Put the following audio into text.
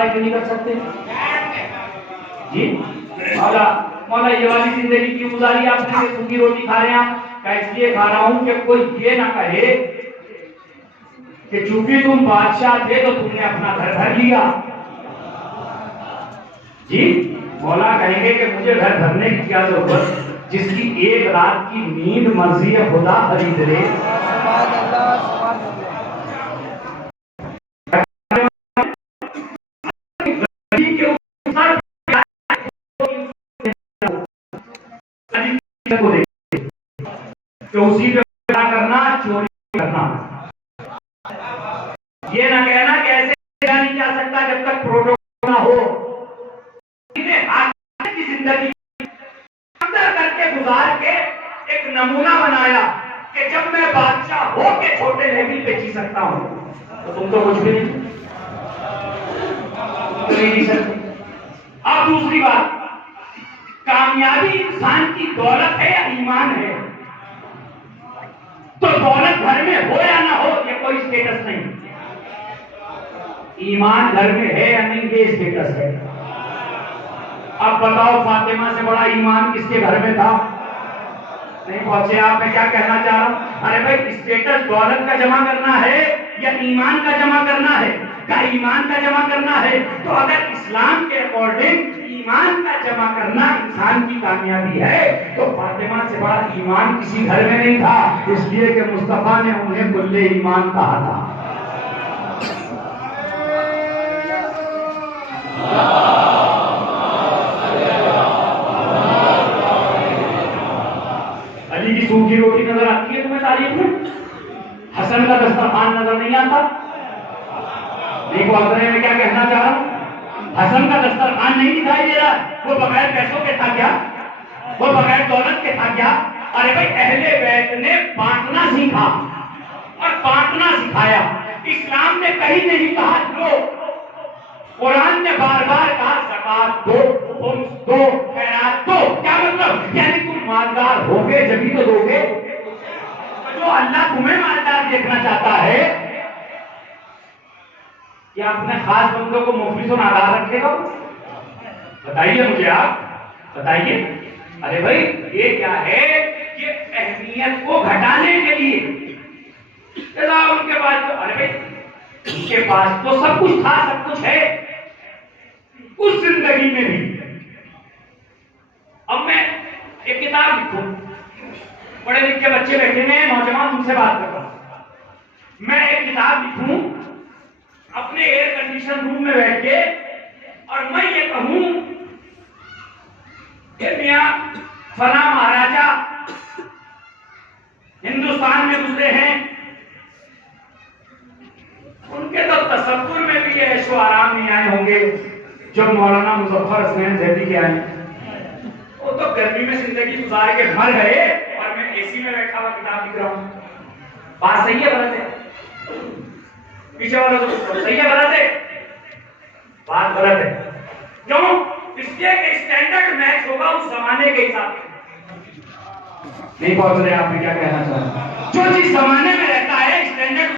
सफाई क्यों नहीं कर सकते जी? मौला मौला ये वाली जिंदगी क्यों गुजारी आपने? सूखी रोटी खा रहे हैं आप? इसलिए खा रहा हूं कि कोई ये ना कहे कि चूंकि तुम बादशाह थे तो तुमने अपना घर भर लिया जी। मौला कहेंगे कि मुझे घर भरने की क्या जरूरत, जिसकी एक रात की नींद मर्जी खुदा खरीद ले। उसी पे क्या करना, चोरी करना। ये ना कहना कि ऐसे नहीं जा सकता जब तक प्रोटोकॉल ना हो। की जिंदगी अंदर करके गुजार के एक नमूना बनाया कि जब मैं बादशाह हो के छोटे लेवल पे जी सकता हूं, तो तुम तो कुछ भी नहीं जी सकते। अब दूसरी बात, कामयाबी इंसान की दौलत है या ईमान है? तो दौलत घर में हो या ना हो ये कोई स्टेटस नहीं, ईमान घर में है या नहीं ये स्टेटस है। अब बताओ फातिमा से बड़ा ईमान किसके घर में था? नहीं पहुंचे आप। मैं क्या कहना चाह रहा हूं, अरे भाई स्टेटस दौलत का जमा करना है या ईमान का जमा करना है? क्या ईमान का जमा करना है? तो अगर इस्लाम के अकॉर्डिंग ईमान का जमा करना इंसान की कामयाबी है, तो फातिमा से बड़ा ईमान किसी घर में नहीं था, इसलिए कि मुस्तफा ने उन्हें कुल्ले ईमान कहा था। अली की सूखी रोटी नजर आती है तुम्हें तारीफ में? हसन का दस्तरखान नजर नहीं आता? देखो अगर मैं क्या कहना चाह रहा हूं, हसन का दस्तरखान नहीं दिखाई दे रहा, वो बगैर पैसों के था क्या? वो बगैर दौलत के था क्या? अरे भाई अहले बैत ने बांटना सीखा और बांटना सिखाया। इस्लाम ने कहीं नहीं कहा लो, कुरान ने बार बार कहा ज़कात दो, खुम्स दो, खैरात दो। क्या मतलब? यानी तुम मालदार होगे जभी तो दोगे। जो अल्लाह तुम्हें मालदार देखना चाहता है, क्या अपने खास बंदों को मुफ्लिस और नादार रखेगा? बताइए मुझे, आप बताइए। अरे भाई ये क्या है कि अहमियत को घटाने के लिए उनके पास तो, अरे भाई उनके पास तो सब कुछ था, सब कुछ है उस जिंदगी में भी। अब मैं एक किताब लिखूं, पढ़े लिखे बच्चे बैठे हैं, नौजवान तुमसे बात कर रहा हूं, मैं एक किताब लिखूं अपने एयर कंडीशन रूम में बैठ के, और मैं ये कहूं कि मियां फला महाराजा हिंदुस्तान में गुजरे हैं, उनके तो तसव्वुर में भी ये ऐशो आराम नहीं आए होंगे जब मौलाना मुजफ्फर हसनैन ज़ैदी के आए। वो तो गर्मी में जिंदगी गुजार के मर गए और मैं एसी में बैठा हुआ किताब लिख रहा हूं। बात सही है गलत है? पीछे वालों से पूछो, सही है गलत है? बात गलत है। क्यों? इसलिए कि स्टैंडर्ड मैच होगा उस जमाने के हिसाब से। नहीं पहुंच रहे आप? मैं क्या कहना चाह रहा हूं, जो जिस जमाने में रहता है स्टैंडर्ड